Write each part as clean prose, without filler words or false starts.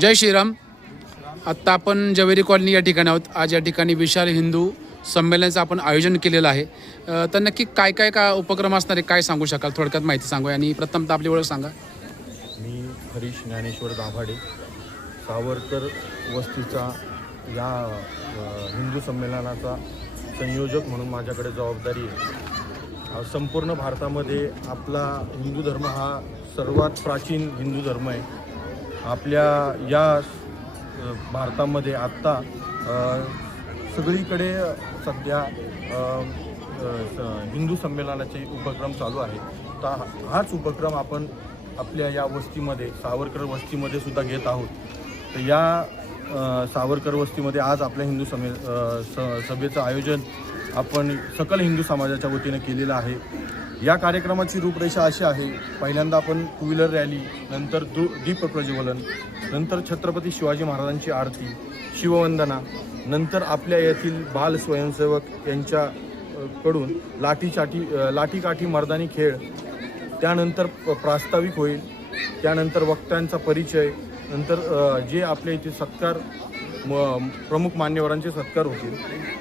जय श्रीराम. आत्ता आपण जवेरी कॉलनी या ठिकाणी आहोत. आज या ठिकाणी विशाल हिंदू संमेलनाचं आपण आयोजन केलेलं आहे. तर नक्की काय काय का उपक्रम असणार आहे, काय सांगू शकाल? थोडक्यात माहिती सांगू आणि प्रथमतः आपली ओळख सांगा. मी हरीश ज्ञानेश्वर दाभाडे, सावरकर वस्तीचा या हिंदू संमेलनाचा संयोजक म्हणून माझ्याकडे जबाबदारी आहे. संपूर्ण भारतामध्ये आपला हिंदू धर्म हा सर्वात प्राचीन हिंदू धर्म आहे. आपल्या या भारतामध्ये आत्ता सगळीकडे सध्या हिंदू संमेलनाचे उपक्रम चालू आहे. तर हाच उपक्रम आपण आपल्या या वस्तीमध्ये सावरकर वस्तीमध्ये सुद्धा घेत आहोत. तर या सावरकर वस्तीमध्ये आज आपल्या हिंदू सभेचं आयोजन आपण सकल हिंदू समाजाच्या वतीने केलेलं आहे. या कार्यक्रमाची रूपरेषा अशी आहे, पहिल्यांदा आपण टू व्हीलर रॅली, नंतर दीप प्रज्वलन, नंतर छत्रपती शिवाजी महाराजांची आरती, शिववंदना, नंतर आपल्या येथील बाल स्वयंसेवक यांच्याकडून लाठीकाठी मर्दानी खेळ, त्यानंतर प्रास्ताविक होईल, त्यानंतर वक्त्यांचा परिचय, नंतर जे आपल्या इथे सत्कार प्रमुख मान्यवरांचे सत्कार होतील,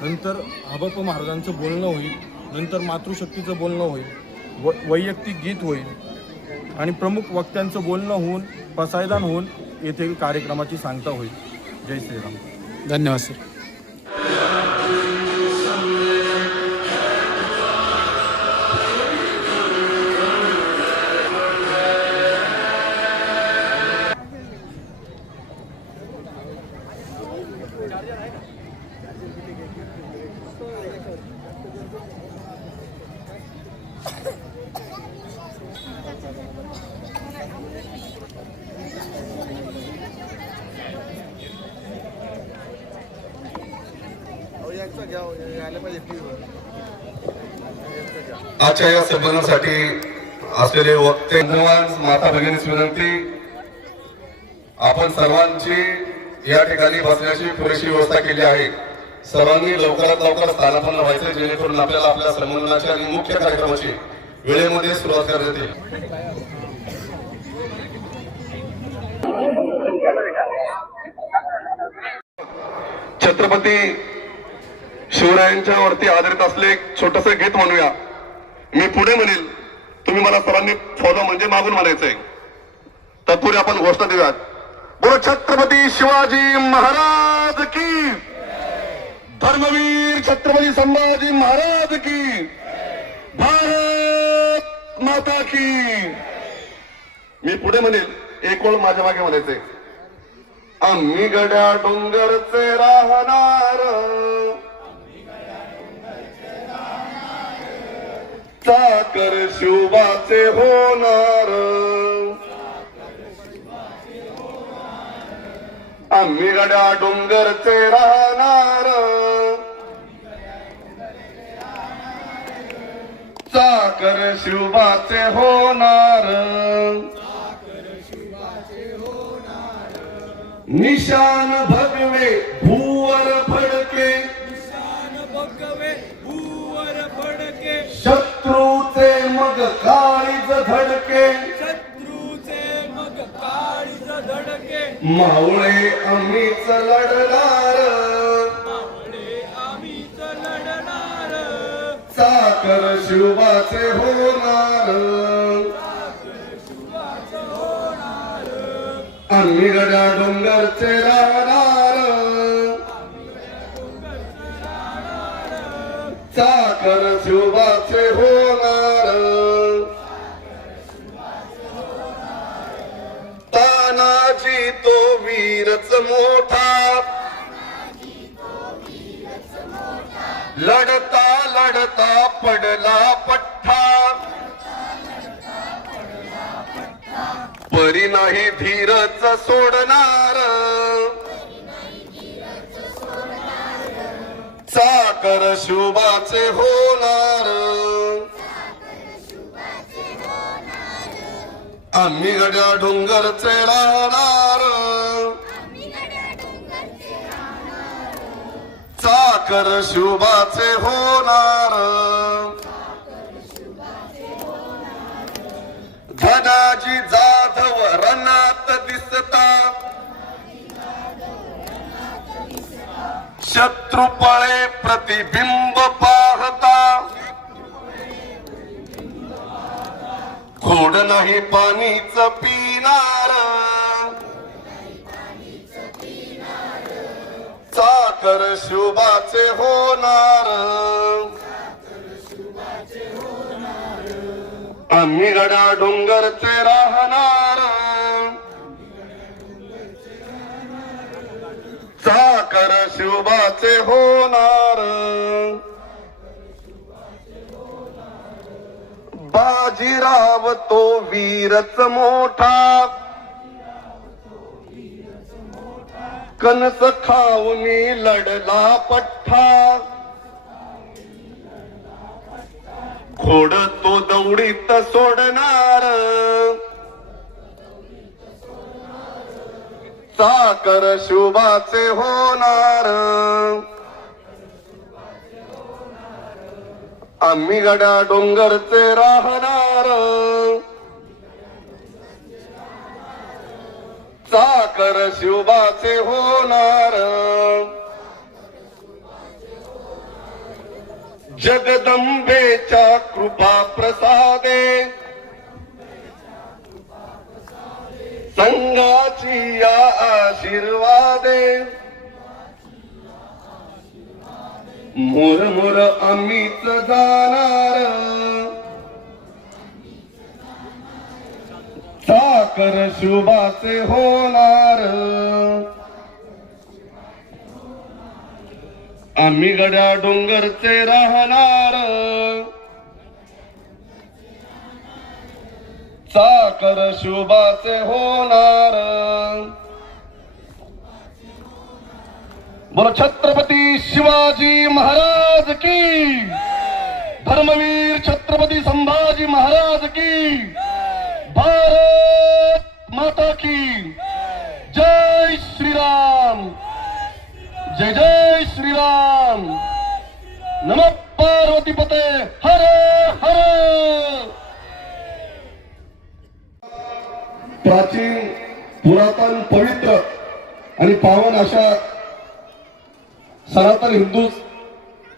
नंतर आबाप महाराजांचं बोलणं होईल, नंतर मातृशक्तीचं बोलणं होईल, वैयक्तिक गीत होईल आणि प्रमुख वक्त्यांचं बोलणं होऊन पसायदान होऊन येथे कार्यक्रमाची सांगता होईल. जय श्रीराम. धन्यवाद सर. आजच्या या संमेलनासाठी असलेले वक्ते माता भगिनीस विनंती, आपण सर्वांची या ठिकाणी बसण्याची पुरेशी व्यवस्था केली आहे. सर्वांनी लवकरात लवकर स्थानापन्न व्हायचे, जेणेकरून आपल्याला आपल्या संमेलनाच्या आणि मुख्य कार्यक्रमाची वेळेमध्ये सुरुवात करण्यात येईल. छत्रपती शिवरायांच्या वरती आधारित असले एक छोटस गीत म्हणूया. मी पुढे म्हणेल, तुम्ही मला सर्वांनी फॉलो म्हणजे मागून म्हणायचंय. तत्पूर्वी आपण घोषणा देऊयात. बोलो छत्रपती शिवाजी महाराज की, धर्मवीर छत्रपती संभाजी महाराज की, भारत माता की. मी पुढे म्हणेल, एक ओळ माझ्या मागे म्हणायचंय. आम्ही गड्या डोंगरचे राहणार, चाकर शिवबाचे होणार. आम्ही गड्या डोंगरचे राहणार, चाकर शिवबाचे होणार. निशान भगवे भूवर फडके, शत्रूचे मग काळीज धडके, मावळे आम्हीच लढणार, चाकर शिवबाचे होणार. आम्ही गड्या डोंगरचे राहणार, चाकर शिवबाचे होणार. तानाजी तो वीरच मोठा, लढता लढता पडला पठ्ठा. परी नाही धीरच सोडणार, चाकर शिवबाचे होणार. आम्ही गड्या डोंगरचे राहणार, चाकर शिवबाचे होणार. धनाजी जाधव रणात दिसता, तृपळे प्रतिबिंब पाहता खोड नाही पाणीच पिणार चाकर शुभाचे होणार आम्ही गडा डोंगरचे राहणार चाकर शुभाचे होणार बाजीराव तो वीरच मोठा कणस खाऊनी लढला पठ्ठा खोड तो दौडीत सोडणार चाकर शुभाचे होणार आम्ही गड्या डोंगरचे राहणार चाकर शुभाचे होणार जगदंबेच्या कृपा प्रसादे संघाची या आशीर्वादे मोर मोर आम्हीच जाणार चाकर शुभाचे होणार आम्ही गड्या डोंगरचे राहणार चाकर शुभाचे होणार बोलो छत्रपती शिवाजी महाराज की धर्मवीर छत्रपती संभाजी महाराज की भारत माता की जय श्रीराम जय जय श्रीराम नमः पार्वती पते हर हर प्राचीन पुरातन पवित्र आणि पावन अशा सनातन हिंदू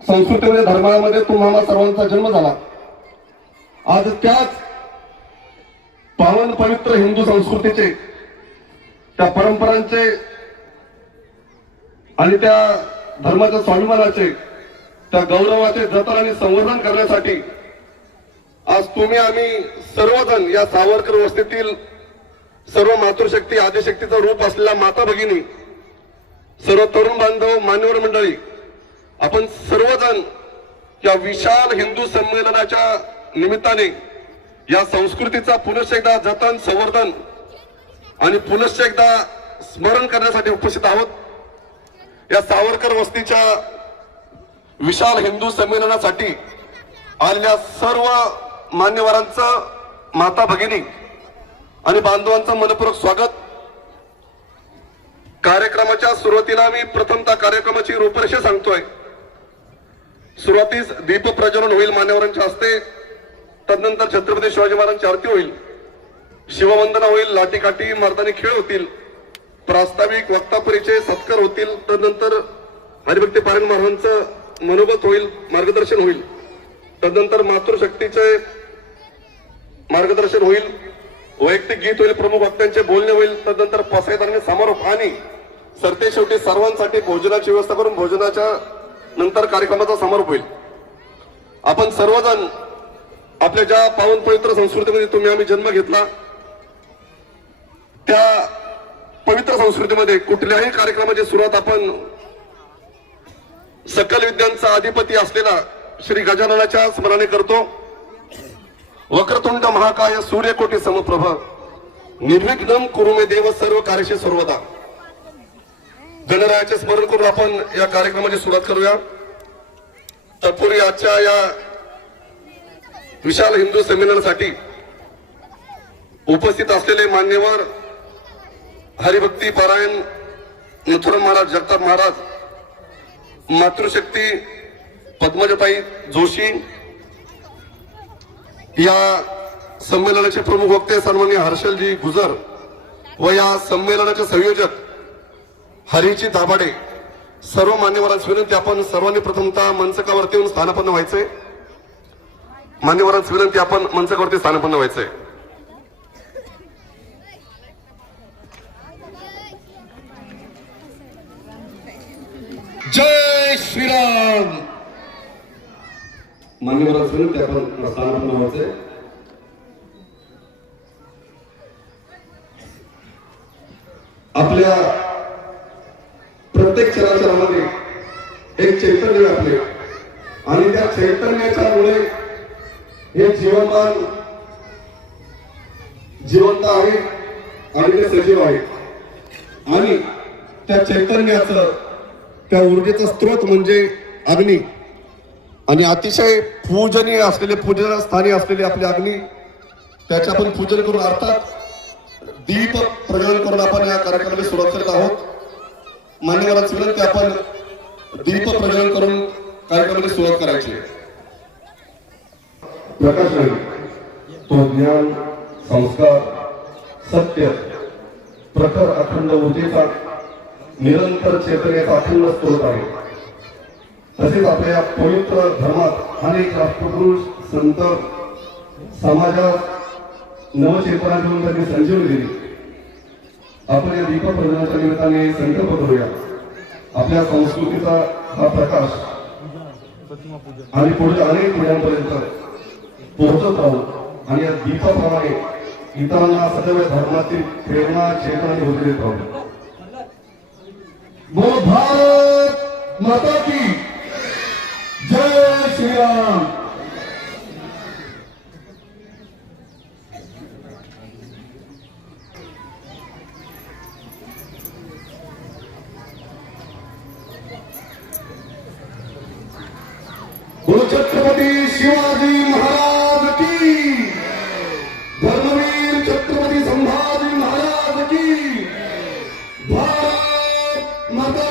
संस्कृतीमध्ये धर्मामध्ये तुम्हाला सर्वांचा जन्म झाला आज त्याच पावन पवित्र हिंदू संस्कृतीचे त्या परंपरांचे आणि त्या धर्माच्या स्वाभिमानाचे त्या गौरवाचे जतन आणि संवर्धन करण्यासाठी आज तुम्ही आम्ही सर्वजण या सावरकर वस्तीतील सर्व मातृशक्ती आदिशक्तीचं रूप असलेल्या माता भगिनी सर्व तरुण बांधव मान्यवर मंडळी आपण सर्वजण या विशाल हिंदू संमेलनाच्या निमित्ताने या संस्कृतीचा पुनश्च एकदा जतन संवर्धन आणि पुनश्च एकदा स्मरण करण्यासाठी उपस्थित आहोत या सावरकर वस्तीच्या विशाल हिंदू संमेलनासाठी आलेल्या सर्व मान्यवरांचं माता भगिनी आणि बांधवांचं मनपूर्वक स्वागत कार्यक्रमाच्या सुरुवातीला मी प्रथमतः कार्यक्रमाची रूपरेषा सांगतोय सुरुवातीस दीप प्रज्वलन होईल मान्यवरांच्या हस्ते तदनंतर छत्रपती शिवाजी महाराजांची आरती होईल शिववंदना होईल लाठीकाठी मर्दानी खेळ होतील प्रास्ताविक वक्ता परिचय सत्कार होतील तदनंतर हरिभक्ती पारायण महाराजांचं मनोगत होईल मार्गदर्शन होईल तदनंतर मातृशक्तीचे मार्गदर्शन होईल वैयक्तिक गीत होईल प्रमुख वक्त्यांचे बोलणे होईल तदनंतर पसायदानी समारोप आणि सरते शेवटी सर्वांसाठी भोजनाची व्यवस्था करून भोजनाच्या नंतर कार्यक्रमाचा समारोप होईल आपण सर्वजण आपल्या ज्या पावन पवित्र संस्कृतीमध्ये तुम्ही आम्ही जन्म घेतला त्या पवित्र संस्कृतीमध्ये कुठल्याही कार्यक्रमाची सुरुवात आपण सकल विद्यांचा अधिपती असलेला श्री गजाननाच्या स्मरणे करतो वक्रतुंड महाकाय सूर्यकोटी समप्रभ निर्विघ्नम कुरु मे देव सर्व कार्यशी सर्वदा गणरायाचे स्मरण करून आपण या कार्यक्रमाची सुरुवात करूया तत्पूर्वी आजच्या या विशाल हिंदू संमेलनासाठी उपस्थित असलेले मान्यवर हरिभक्ती पारायण नथुराम महाराज जगताप महाराज मातृशक्ती पद्मजताई जोशी या संमेलनाचे प्रमुख वक्ते सन्माननीय हर्षलजी गुजर व या संमेलनाचे संयोजक हरीची दाभाडे सर्व मान्यवरांची विनंती, आपण सर्वांनी प्रथमतः मंचकावरती येऊन स्थानापन्न व्हायचंय. मान्यवरांची विनंती, आपण मंचकावरती स्थानापन्न व्हायचंय. जय श्रीराम. मान्यवरांची विनंती, आपण स्थानापन्न व्हायचंय. आपल्या प्रत्येक चराचरामध्ये एक चैतन्य व्यापले आणि त्या चैतन्याच्या मुळे हे जीवनमान जिवंत आहे आणि ते सजीव आहे. आणि त्या चैतन्याचं, त्या ऊर्जेचा स्रोत म्हणजे अग्नी. आणि अतिशय पूजनीय असलेले, पूजनस्थानी असलेले आपले अग्नी, त्याचे आपण पूजन करून, अर्थात दीप प्रज्वलन करून आपण या कार्यक्रमाला सुरुवात करत आहोत. मान्यवरांची विनंती, आपण दीप प्रज्वलन करून कार्यक्रमाला सुरुवात करायची. प्रकाश तो ज्ञान, संस्कार, सत्य, प्रखर अखंड ऊर्जेचा, निरंतर चेतनेचा अखंड स्रोत आहे. तसेच आपल्या पवित्र धर्मात अनेक राष्ट्रपुरुष, संत, समाजात नवचेतना देऊन त्यांनी संजीवनी दिली. आपण या दीप प्रज्वलनाच्या निमित्ताने संकल्प करूया, आपल्या संस्कृतीचा हा प्रकाश आणि पुढे अनेक पिढ्यांपर्यंत पोहोचत राहू आणि या दीपाप्रमाणे इतरांना सदैव धर्मातील प्रेरणा, चेतना होऊ देत राहू. बोल भारत माता की जय श्रीराम. बोलो छत्रपती शिवाजी महाराज की, धर्मवीर छत्रपती संभाजी महाराज की, भारत माता